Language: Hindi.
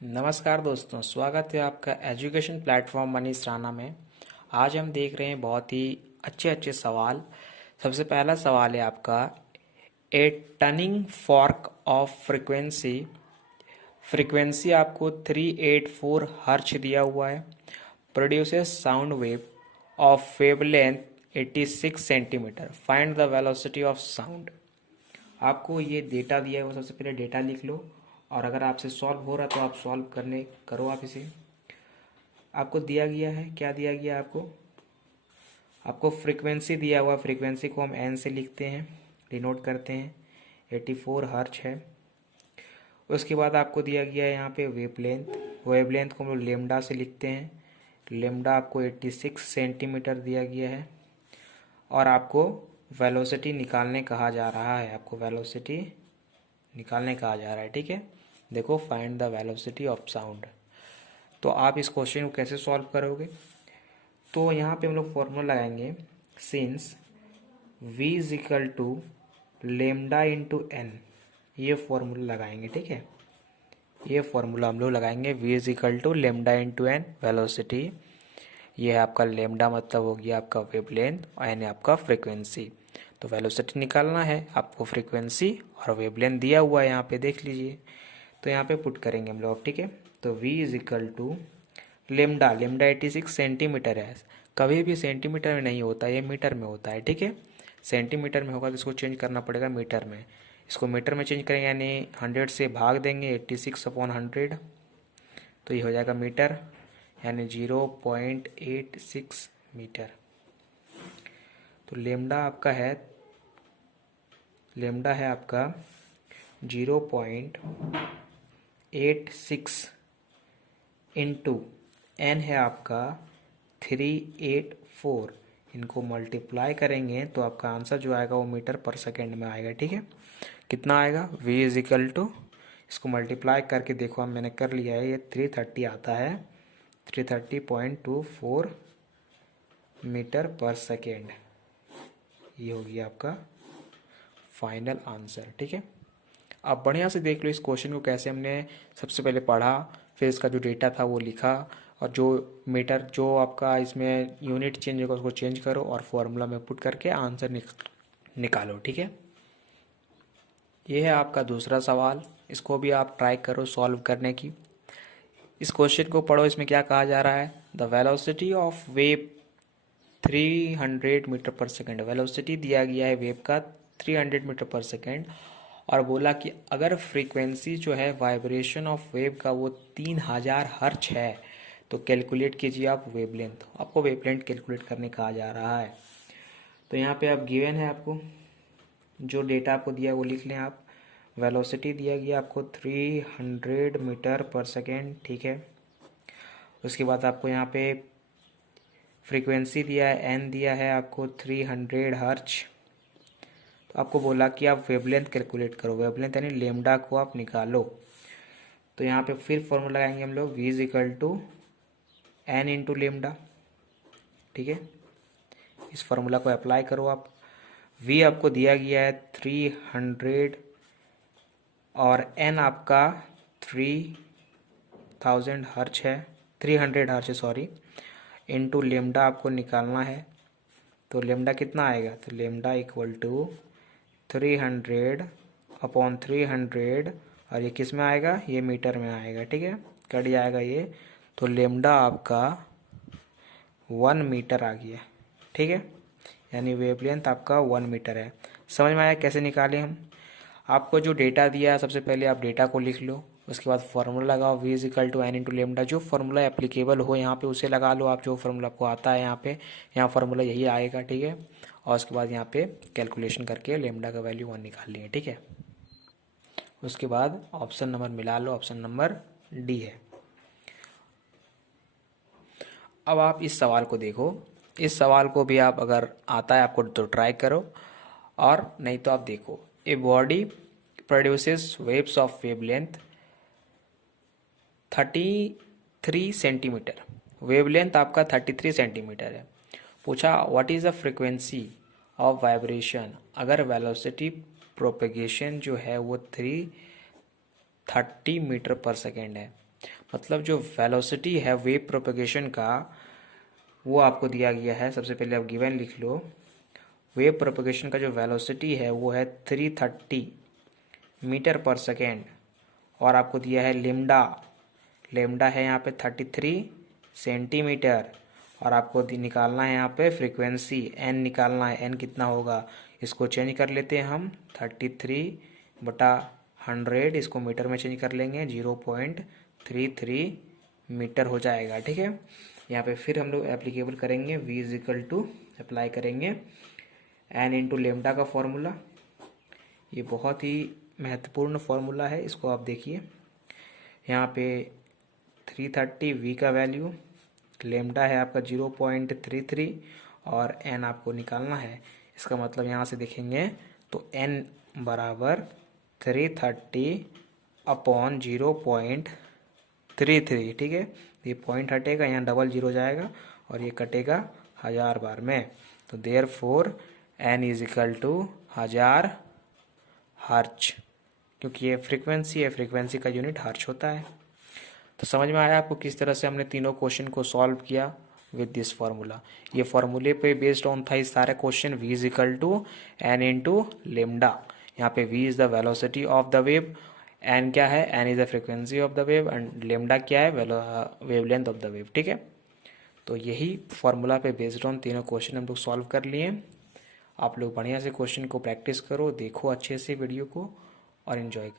नमस्कार दोस्तों, स्वागत है आपका एजुकेशन प्लेटफॉर्म मनीष राणा में। आज हम देख रहे हैं बहुत ही अच्छे अच्छे सवाल। सबसे पहला सवाल है आपका, a turning fork of frequency. Frequency आपको 384 हर्ट्ज दिया हुआ है। Produces sound wave of wavelength 86 centimetre. Find the velocity of sound. आपको ये डेटा दिया है, वो सबसे पहले डेटा लिख लो और अगर आपसे सॉल्व हो रहा तो आप सॉल्व करने करो। आप इसे आपको दिया गया है, क्या दिया गया है आपको फ्रीक्वेंसी दिया हुआ। फ्रीक्वेंसी को हम एन से लिखते हैं, डिनोट करते हैं। 84 हर्ट्ज है। उसके बाद आपको दिया गया है यहाँ पे वेवलेंथ। वेवलेंथ को हम लोग लेमडा से लिखते हैं। लेमडा आपको 86 सेंटीमीटर दिया गया है और आपको वेलोसिटी निकालने कहा जा रहा है। आपको वेलोसिटी निकालने कहा जा रहा है, ठीक है। देखो, find the velocity of sound. तो आप इस क्वेश्चन को कैसे सॉल्व करोगे? तो यहाँ पे हम लोग फॉर्मूला लगाएंगे, since v is equal to lambda into n. ये फॉर्मूला लगाएंगे, ठीक है। ये फॉर्मूला हम लोग लगाएंगे, v is equal to lambda into n velocity. ये है आपका लेमडा, मतलब हो गया आपका वेवलेंथ, और एन है आपका फ्रीक्वेंसी। तो वेलोसिटी निकालना है आपको, फ्रीक्वेंसी और वेवलेंथ दिया हुआ है यहाँ पे, देख लीजिए। तो यहाँ पे पुट करेंगे हम लोग, ठीक है। तो v is equal to lambda, lambda 86 centimetre है। कभी भी सेंटीमीटर में नहीं होता, ये मीटर में होता है, ठीक है। सेंटीमीटर में होगा तो इसको चेंज करना पड़ेगा मीटर में। इसको मीटर में चेंज करेंगे, यानी 100 से भाग देंगे 86/100, तो ये हो जाएगा मीटर, यानी 0.86 मीटर। तो लेमडा है आपका 0.86 इंटू एन है आपका 384। इनको मल्टीप्लाई करेंगे तो आपका आंसर जो आएगा वो मीटर पर सेकेंड में आएगा, ठीक है। कितना आएगा? v इज इक्वल टू, इसको मल्टीप्लाई करके देखो, मैंने कर लिया है, ये 330 आता है, 330.24 मीटर पर सेकेंड। ये हो गया आपका फाइनल आंसर, ठीक है। आप बढ़िया से देख लो इस क्वेश्चन को, कैसे हमने सबसे पहले पढ़ा, फिर इसका जो डेटा था वो लिखा, और जो मीटर, जो आपका इसमें यूनिट चेंज होगा उसको चेंज करो और फॉर्मूला में पुट करके आंसर निकालो, ठीक है। ये है आपका दूसरा सवाल। इसको भी आप ट्राई करो सॉल्व करने की। इस क्वेश्चन को पढ़ो, इसमें क्या कहा जा रहा है, the velocity of wave 300 metre पर सेकेंड। वेलोसिटी दिया गया है वेव का 300 मीटर पर सेकेंड, और बोला कि अगर फ्रीक्वेंसी जो है वाइब्रेशन ऑफ वेव का वो 3000 हर्ट्ज है, तो कैलकुलेट कीजिए आप वेवलेंथ। आपको वेवलेंथ कैलकुलेट करने कहा जा रहा है। तो यहाँ पे आप गिवन है, आपको जो डेटा आपको दिया वो लिख लें आप। वेलोसिटी दिया गया आपको 300 मीटर पर सेकेंड, ठीक है। उसके बाद आपको यहाँ पे फ्रीक्वेंसी दिया है, एन दिया है आपको 300 हर्ट्ज। तो आपको बोला कि आप वेवलेंथ कैलकुलेट करो, वेवलेंथ यानी लेमडा को आप निकालो। तो यहाँ पे फिर फॉर्मूला लगाएंगे हम लोग, v is equal to n into lambda, ठीक है। इस फॉर्मूला को अप्लाई करो आप। v आपको दिया गया है 300 और n आपका 3000 हर्ट्ज है, 300 हर्ट्ज है, सॉरी, इंटू लेमडा आपको निकालना है। तो लेमडा कितना आएगा? तो लेमडा इक्वल टू 300/300, और ये किस में आएगा? ये मीटर में आएगा, ठीक है। कट जाएगा ये, तो लेमडा आपका 1 मीटर आ गया, ठीक है। यानी वेवलेंथ आपका 1 मीटर है। समझ में आया कैसे निकालें हम? आपको जो डेटा दिया है, सबसे पहले आप डेटा को लिख लो, उसके बाद फार्मूला लगाओ, v is equal to n into lambda. जो फार्मूला एप्लीकेबल हो यहाँ पे उसे लगा लो आप, जो फार्मूला आपको आता है यहाँ फार्मूला यही आएगा, ठीक है। और उसके बाद यहाँ पे कैलकुलेशन करके लेमडा का वैल्यू 1 निकाल लिए, ठीक है। उसके बाद ऑप्शन नंबर मिला लो, ऑप्शन नंबर डी है। अब आप इस सवाल को देखो, इस सवाल को भी आप, अगर आता है आपको तो ट्राई करो, और नहीं तो आप देखो, a body produces waves of wavelength 33 centimetre. Wavelength आपका 33 सेंटीमीटर है। पूछा what is the frequency of vibration. अगर वेलोसिटी प्रोपेगेशन जो है वो 330 मीटर पर सेकेंड है, मतलब जो वेलोसिटी है वेव प्रोपगेशन का वो आपको दिया गया है। सबसे पहले आप गिवन लिख लो। वेव प्रोपगेशन का जो वेलोसिटी है वो है 330 मीटर पर सेकेंड, और आपको दिया है लेमडा। लेमडा है यहाँ पे 33 सेंटीमीटर, और आपको निकालना है यहाँ पे फ्रीक्वेंसी एन निकालना है। एन कितना होगा, इसको चेंज कर लेते हैं हम, 33/100, इसको मीटर में चेंज कर लेंगे, 0.33 मीटर हो जाएगा। ठीक है, यहाँ पे फिर हम लोग एप्लीकेबल करेंगे, v is equal to apply करेंगे एन इंटू लेमडा का फॉर्मूला। ये बहुत ही महत्वपूर्ण फॉर्मूला है, इसको आप देखिए। यहाँ पे 330 v का वैल्यू, लेमडा है आपका 0.33, और n आपको निकालना है। इसका मतलब यहाँ से देखेंगे तो n बराबर 330/0.33। ठीक है, ये पॉइंट हटेगा, यहाँ डबल जीरो जाएगा और ये कटेगा 1000 बार में। तो therefore n is equal to 1000 hertz, क्योंकि ये फ्रीक्वेंसी है, फ्रीक्वेंसी का यूनिट हर्ट्ज होता है। तो समझ में आया आपको किस तरह से हमने तीनों क्वेश्चन को सॉल्व किया विद दिस फार्मूला। ये फार्मूले पे बेस्ड ऑन था ये सारे question. v is equal to n into lambda. यहाँ पे v is the velocity of the wave, n क्या है, n is the frequency of the wave, and lambda क्या है, वेवलेंथ ऑफ द वेव। ठीक है, तो यही फार्मूला पे बेस्ड ऑन तीनों क्वेश्चन हम लोग सॉल्व कर लिए। आप लोग बढ़िया से क्वेश्चन को प्रैक्टिस करो, देखो अच्छे से वीडियो को और इन्जॉय